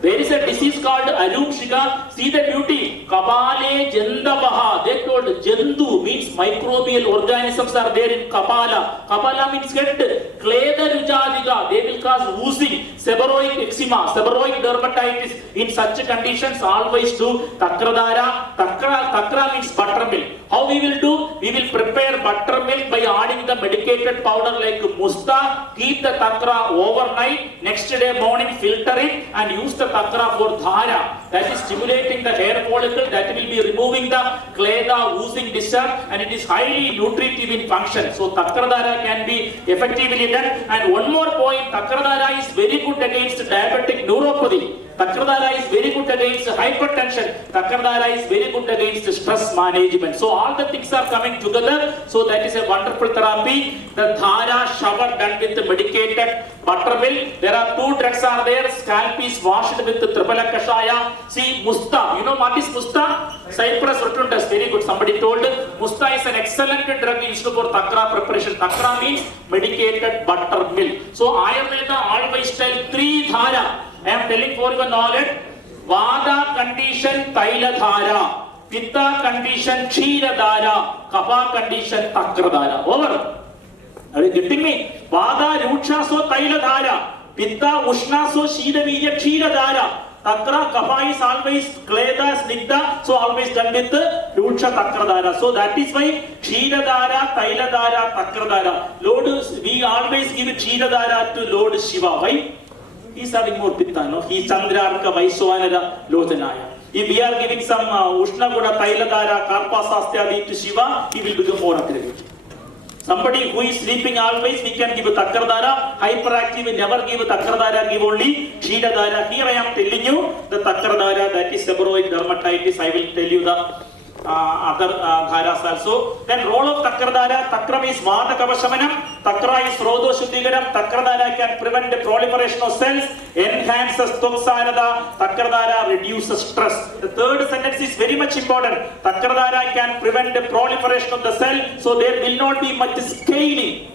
There is a disease called Alumshika. See the beauty. Kapale Jendavaha. They told Jendu means microbial organisms are there in Kapala. Kapala means head. Kleda Rujadiga. They will cause oozing, seborrheic eczema, seborrheic dermatitis. In such conditions, always do Takradara. Takra means buttermilk. How we will do? We will prepare buttermilk by adding the medicated powder like Musta. Keep the Takra overnight. Next day morning, filter it and use the Takra for Dhara. That is stimulating the hair follicle. That will be removing the kleda, oozing discharge, and it is highly nutritive in function. So Takradara can be effectively done. And one more point, Takradara is very good against diabetic neuropathy. Takradara is very good against hypertension. Takradara is very good against stress management. So all the things are coming together. So that is a wonderful therapy. The Dhara shower done with the medicated buttermilk. There are two drugs are there. Scalp is washed with the Tripala Kashaya. See Musta. You know what is Musta? Cypress rotundus. Very good. Somebody told Musta is an excellent drug used for Takra preparation. Takra means medicated buttermilk. So Ayurveda always tell 3 Dhara. I am telling for your knowledge. Vada condition Taila Dhara. Pitta condition Kshira Dhara. Kapha condition Takradhara. Over. Are you getting me? Vada Ruksha so Taila Dhara. Pitta Ushna so Shiraviya Kshira Dhara. Takra Kapha is always Kleda Snigdha, so always done with the Ruksha Takradhara. So that is why Kshira Dhara, Taila Dhara, Takradhara. Lord, we always give Kshira Dhara to Lord Shiva. Why? He is having more pitta, no? He is Chandrarka Vaiswanada Lotanaya. If we are giving some Ushna Goda Tailadara, Karpa Sastyadi to Shiva, he will become more aggravated. Somebody who is sleeping always, we can give a Takradhara. Hyperactive, we never give a Takradhara, give only Kshidadhara. Here I am telling you the Takradhara, that is seborrheic dermatitis. I will tell you the other dharas also. Then role of Takradhara. Takra is Vata Kavashamanam. Takra is Rodo Shuddhigaram. Takradhara can prevent the proliferation of cells, enhances Toksanada. Takradhara reduces stress. The third sentence is very much important. Takradhara can prevent the proliferation of the cell, so there will not be much scaling.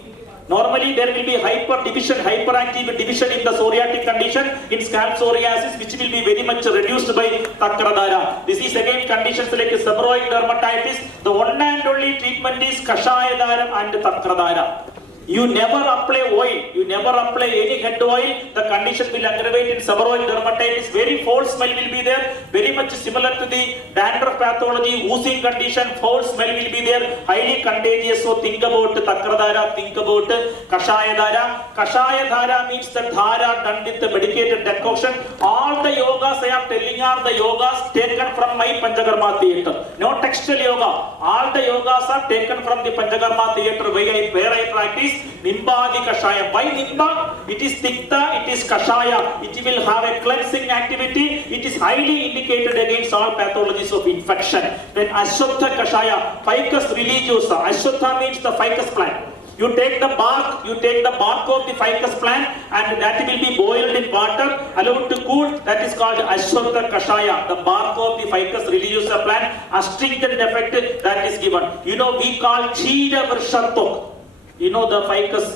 Normally there will be hyperactive division in the psoriatic condition, in scalp psoriasis, which will be very much reduced by Takradhara. This is again conditions like seborrheic dermatitis. The one and only treatment is Kashaya Dhara and Takradhara. You never apply oil, you never apply any head oil, the condition will aggravate in seborrheic dermatitis. Very foul smell will be there, very much similar to the dandruff pathology, oozing condition, foul smell will be there, highly contagious. So think about Takradhara, think about Kashaya Dhara. Kashaya Dhara means the dhara done with the medicated decoction. All the yogas I am telling are the yogas taken from my Panchakarma theatre. No textual yoga. All the yogas are taken from the Panchakarma theatre where I practice Nimbadi Kashaya. Why Nimba? It is Tikta, it is Kashaya. It will have a cleansing activity. It is highly indicated against all pathologies of infection. Then Ashwatha Kashaya, Ficus religiosa. Ashwatha means the ficus plant. You take the bark of the ficus plant and that will be boiled in water, allowed to cool. That is called Ashwatha Kashaya. The bark of the ficus religiosa plant, astringent effect that is given. You know, we call Chida Varshatok. You know the Ficus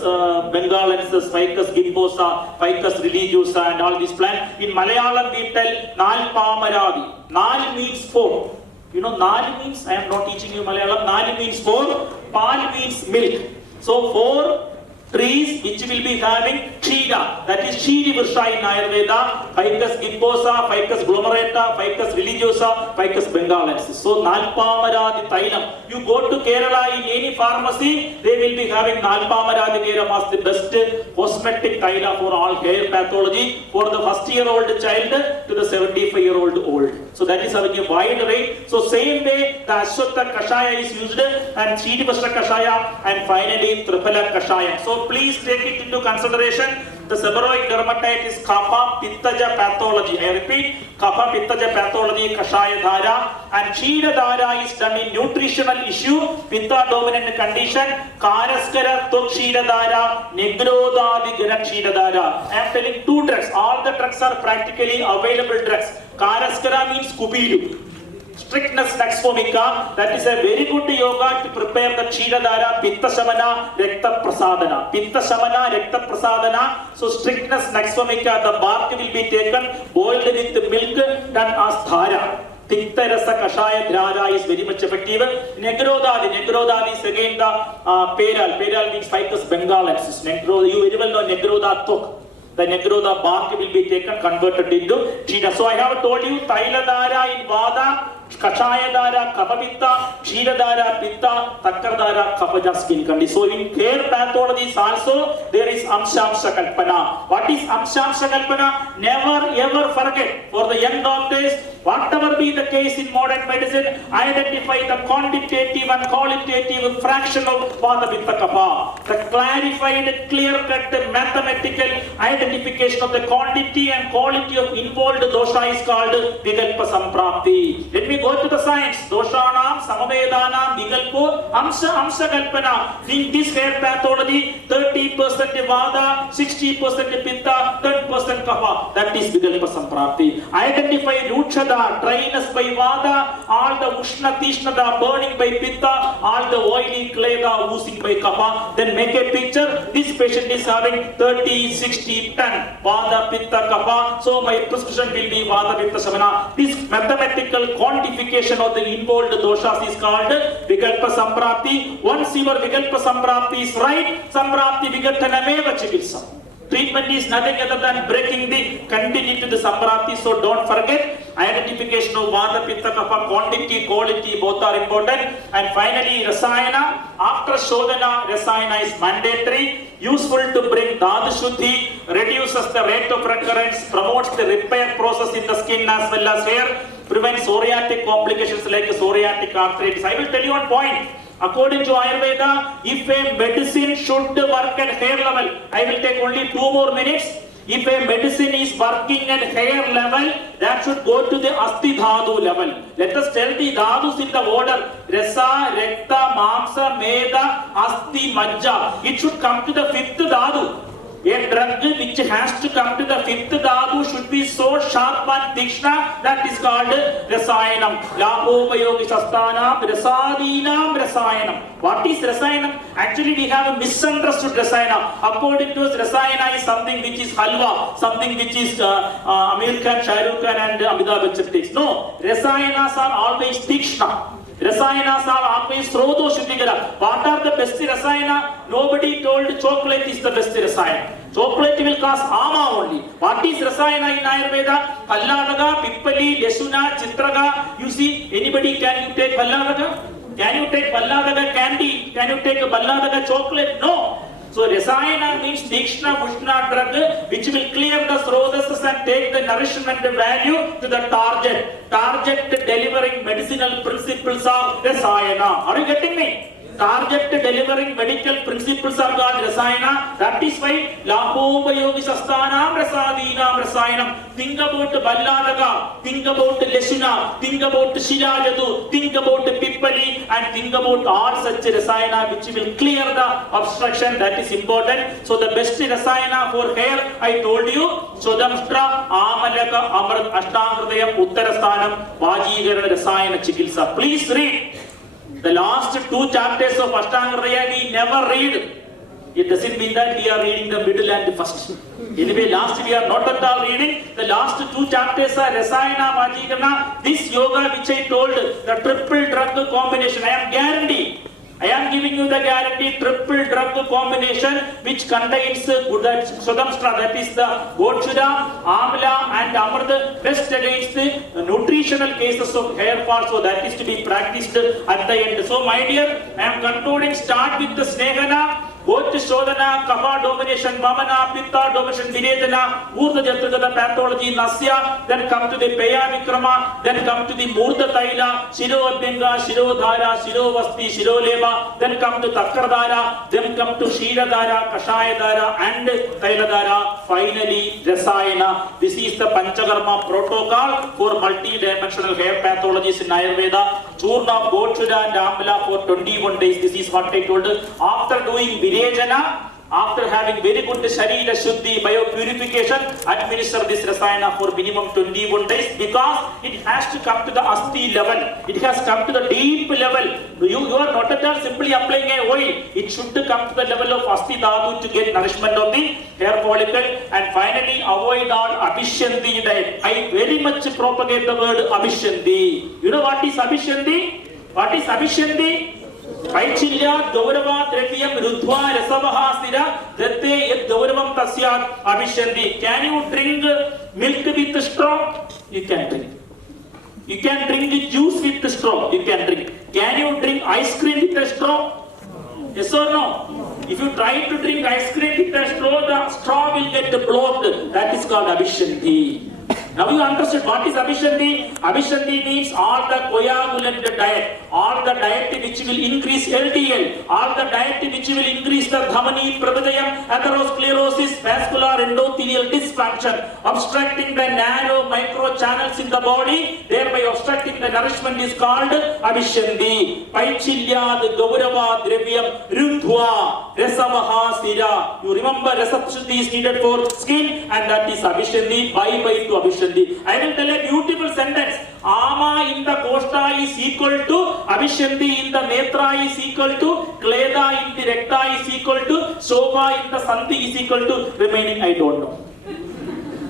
bengalensis, Ficus gimbosa, Ficus religiosa and all these plants. In Malayalam we tell Nal Pamaradi. Nal means four. You know Nal means, I am not teaching you Malayalam, Nal means four, Pal means milk. So 4 trees which will be having Chida, that is Chidi Virsha in Ayurveda, Ficus gimbosa, Ficus glomerata, Ficus religiosa, Ficus bengalensis. So Nalpamaradi Thailam. You go to Kerala in any pharmacy, they will be having Nalpamaradi Thailam as the best cosmetic Thaila for all hair pathology, for the first-year-old child to the 75-year-old old. So that is having a wide range. So same way the Ashwatha Kashaya is used and Chidi Virsha Kashaya and finally Triphala Kashaya. So please take it into consideration. The seborrheic dermatitis Kapha Pittaja pathology. I repeat, Kapha Pittaja pathology, Kashaya Dhara, and Chida Dhara is done in nutritional issue, Pitta dominant condition, Karaskara Tok Chida Dhara, Negrodadi Ganak Chida Dhara. I am telling 2 drugs. All the drugs are practically available drugs. Karaskara means Kubilu. Strictness Naxvomica, that is a very good yoga to prepare the Chidadara, Pitta Shamana, Rekta Prasadana. Pitta Shamana, Rekta Prasadana. So strictness Naxvomica, the bark will be taken, boiled with the milk, done as Dhara. Tikta Rasa Kashaya Dhara is very much effective. Negrodadi is again the Peral. Peral means Ficus bengalensis. You very well know Negroda Tok. The Negroda bark will be taken, converted into Chida. So I have told you Thaila Dhara in Vada, Kashaya Dhara, Kapha Pitta, Chida Dhara, Pitta, Takkar Dhara, Kapha skin condition. So in hair pathologies also there is Amshamsha Kalpana. What is Amshamsha Kalpana? Never ever forget, for the young doctors, whatever be the case in modern medicine, identify the quantitative and qualitative fraction of Vata Pitta Kapha. The clarified, clear-cut, mathematical identification of the quantity and quality of involved dosha is called Vikalpa Samprapti. Let me go to the science. Doshanam, Samavedanam, Vikalpo, Amsha Kalpana. In this hair pathology, 30% Vata, 60% Pitta, 30% Kapha. That is Vikalpa Samprapti. Identify Ruchada, dryness by Vata, all the Ushna Tishnada, burning by Pitta, all the oily Kleda, oozing by Kapha. Then make a picture. This patient is having 30, 60, 10 Vata, Pitta, Kapha. So my prescription will be Vata, Pitta, Samana. This mathematical quantification of the involved doshas is called Vikalpa Samprapti. Once your Vikalpa Samprapti is right, Samprapti Vigattanameva Chikitsa. Treatment is nothing other than breaking the continuity to the Samprapti. So don't forget, identification of Vata, Pitta, Kapha, quantity, quality, both are important. And finally, Rasayana. After Shodhana, Rasayana is mandatory. Useful to bring Dhatu Shuddhi, reduces the rate of recurrence, promotes the repair process in the skin as well as hair, prevents psoriatic complications like psoriatic arthritis. I will tell you one point. According to Ayurveda, if a medicine should work at hair level, I will take only 2 more minutes. If a medicine is working at hair level, that should go to the Asti Dhadu level. Let us tell the Dhadus in the order. Rasa, Rekta, Mamsa, Meda, Asti, Majja. It should come to the 5th Dhadu. A drug which has to come to the 5th Dhadu should be so sharp and Tikshna, that is called Rasayanam. Lapopayogi Sastanam, Rasadinam, Rasayanam. What is Rasayanam? Actually we have a misunderstood Rasayana. According to us, Rasayana is something which is Halwa, something which is Amir Khan, Shah Rukh Khan and Amitabh Bachchan takes. No, Rasayanas are always Tikshna. Rasayanas are always Sroto Shuddhikara. What are the best Rasayana? Nobody told chocolate is the best Rasayana. Chocolate will cause ama only. What is Rasayana in Ayurveda? Palladaga, Pippali, Lesuna, Chitraga. You see, anybody can you take Palladaga? Can you take Palladaga candy? Can you take a Palladaga chocolate? No. So Rasayana means Tikshna Pushna drug which will clear the Srodasas and take the nourishment value to the target. Target delivering medicinal principles of Rasayana. Are you getting me? Target delivering medical principles are called Rasayana. That is why Lapopayogi Sastanam Rasadinam Rasayanam. Think about Balladaga, think about Lesuna, think about Shirajadu, think about Pippali, and think about all such Rasayana which will clear the obstruction. That is important. So the best Rasayana for hair, I told you, Sodamstra, Amalaka, Amrat, Ashtangradayam, Uttarasthanam, Vajigarana Rasayana Chikilsa. Please read. The last 2 chapters of Ashtanga we never read. It doesn't mean that we are reading the middle and the first. Anyway, last we are not at all reading. The last 2 chapters are Rasayana, Vajikarana. This yoga which I told, the triple drug combination, I am guaranteed. I am giving you the guarantee triple drug combination which contains Sodamstra, that is the Gochura, Amla and Amrta, best against the nutritional cases of hair fall. So that is to be practiced at the end. So my dear, I am concluding. Start with the Snehana. Go to Shodhana, Kapha domination, Vamana, Pitta domination, Virejana, Murtha Jatragata pathology, Nasya, then come to the Peya Vikrama, then come to the Murtha Taila, Shiro Abhinga, Shiro Dhara, Shiro Vasti, Shiro Leva, then come to Takradara, then come to Shira Dhara, Kashaya Dhara, and Taila Dhara, finally Rasayana. This is the Panchakarma protocol for multi-dimensional hair pathologies in Ayurveda. Churna, Gochura and Amla for 21 days. This is what I told you. After doing Virejana, after having very good Sharira Shuddhi biopurification, administer this Rasayana for minimum 21 days because it has to come to the Asti level. It has come to the deep level. You are not at all simply applying a oil. It should come to the level of Asti Dhatu to get nourishment of the hair follicle. And finally, avoid all Abhishanti diet. I very much propagate the word Abhishanti. You know what is Abhishanti? What is Abhishanti? Paichilya Daurava Tretyam Rudhva Rasavaha Sira Dette Yed Dauravam Tasyat Abhishanti. Can you drink milk with straw? You can drink. You can drink juice with straw. You can drink. Can you drink ice cream with a straw? Yes or no? If you try to drink ice cream with a straw, the straw will get blocked. That is called Abhishanti. Now you understood what is Abhishanti? Abhishanti means all the coagulant diet, all the diet which will increase LDL, all the diet which will increase the Dhamani, Prabhadayam, atherosclerosis, vascular endothelial dysfunction, obstructing the narrow micro channels in the body, thereby obstructing the nourishment is called Abhishanti. Paichilya, Gaurava, Dravyam, Rudhva, Rasavaha, Sira. You remember Rasapshuddhi is needed for skin and that is Abhishanti. Bye to Abhishanti. I will tell a beautiful sentence. Ama in the Koshta is equal to Abhishanti in the Netra is equal to Kleda in the Recta is equal to Shobha in the Sandhi is equal to remaining I don't know.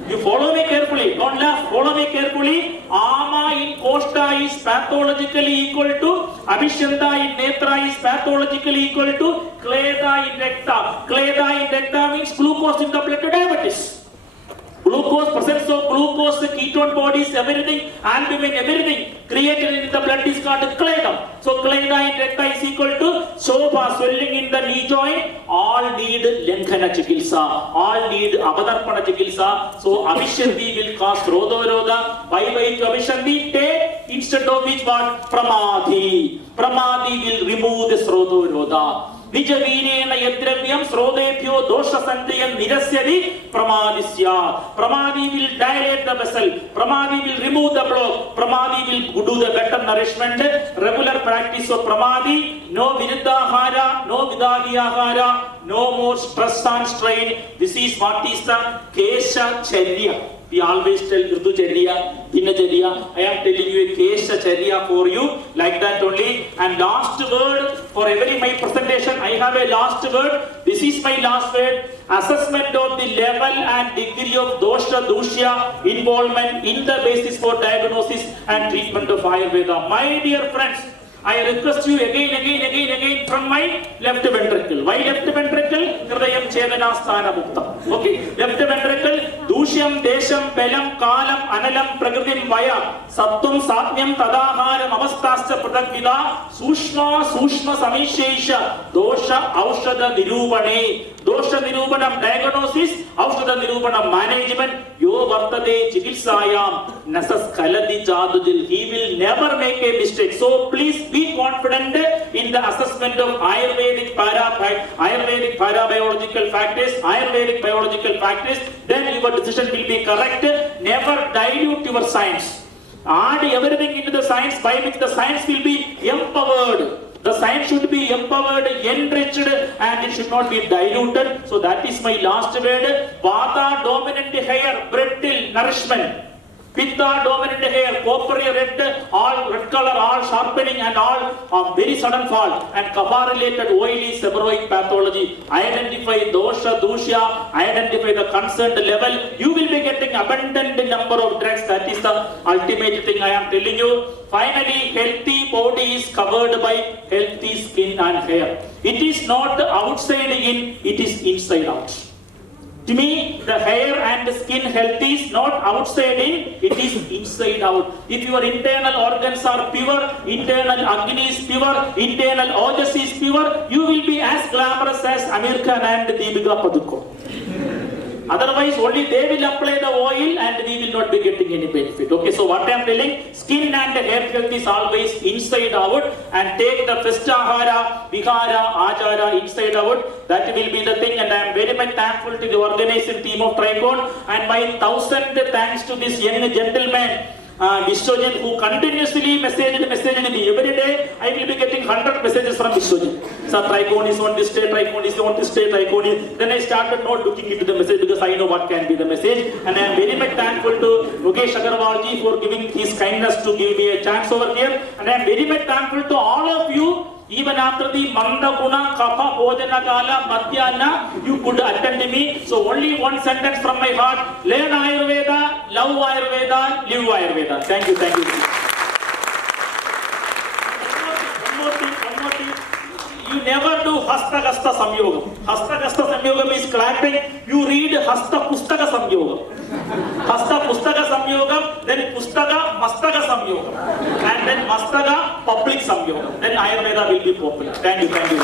You follow me carefully. Don't laugh. Follow me carefully. Ama in Koshta is pathologically equal to Abhishanta in Netra is pathologically equal to Kleda in Recta. Kleda in Recta means glucose in the blood diabetes. Glucose, presence of glucose, ketone bodies, everything, albumin, everything created in the blood is called cledum. So cleda in recta is equal to shobha, swelling in the knee joint. All need lenghana chikilsa, all need avadarpana chikilsa. So Abhishanti will cause Rodha. Bye to Abhishanti. Take instead of which what? Pramadhi. Pramadhi will remove this Rodha. Nijavinena yadravyam srodebhyo dosha sandhyam nirasyadi pramadisya. Pramadhi will dilate the vessel. Pramadhi will remove the block. Pramadhi will do the better nourishment. Regular practice of Pramadhi. No viruddhahara, no vidadiyahara, no more stress and strain. This is what is the Kesha Charya. We always tell Ritu Charya, Dina Charya. I am telling you a Kesha Charya for you, like that only. And last word for every my presentation, I have a last word. This is my last word. Assessment of the level and degree of dosha, dushya involvement in the basis for diagnosis and treatment of Ayurveda. My dear friends, I request you again from my left ventricle. Why left ventricle? Hridayam Chedana Sthana Mukta. Okay, left ventricle, Dushyam, Desham, Belam, Kalam, Analam, Prakritim, Vaya, Sattum, Satmyam, Tadaharam, Avastascha, Pradakvida, Sushma, Samishesha, Dosha, Aushada, Nirubane, Dosha Nirubanam diagnosis, Aushada Nirubanam management, Yo Vartade, Chikilsayam, Nasas Kaladi Jadujil. He will never make a mistake. So please be confident in the assessment of Ayurvedic parabiological factors, Ayurvedic biological factors, then your decision will be correct. Never dilute your science. Add everything into the science by which the science will be empowered. The science should be empowered, enriched, and it should not be diluted. So that is my last word. Vata dominant hair, brittle, nourishment. Pitta dominant hair, coppery red, all red color, all sharpening and all very sudden fall. And Kapha related oily seborrheic pathology. Identify dosha, dusha, identify the concerned level. You will be getting abundant number of drugs. That is the ultimate thing I am telling you. Finally, healthy body is covered by healthy skin and hair. It is not outside in, it is inside out. To me, the hair and the skin health is not outside in, it is inside out. If your internal organs are pure, internal Agni is pure, internal Ojas is pure, you will be as glamorous as Amir Khan and Deepika Padukone. Otherwise, only they will apply the oil and we will not be getting any benefit. Okay, so what I am telling, skin and hair health is always inside out, and take the Festhahara, Vihara, Achara inside out. That will be the thing, and I am very much thankful to the organizing team of Trichon, and my 1,000 thanks to this young gentleman, Vishwajan, who continuously messaged me. Every day I will be getting 100 messages from Vishwajan. So Trichon is on this day, Trichon is on this day, Trichon is. Then I started not looking into the message because I know what can be the message. And I am very much thankful to Mukesh Agarwalji for giving his kindness to give me a chance over here. And I am very much thankful to all of you. Even after the Mandaguna, Kapha, Bhojana Kala, Madhyana, you could attend me. So only one sentence from my heart. Learn Ayurveda, love Ayurveda, live Ayurveda. Thank you, thank you. One more thing. You never do Hasta-Gasta Samyogam. Hasta-Gasta Samyogam is clapping. You read Hasta-Pustaka Samyogam. Hasta Pustaka Samyogam, then Pustaka Mastaka Samyogam, and then Mastaka Public Samyogam. Then Ayurveda will be popular. Thank you, thank you.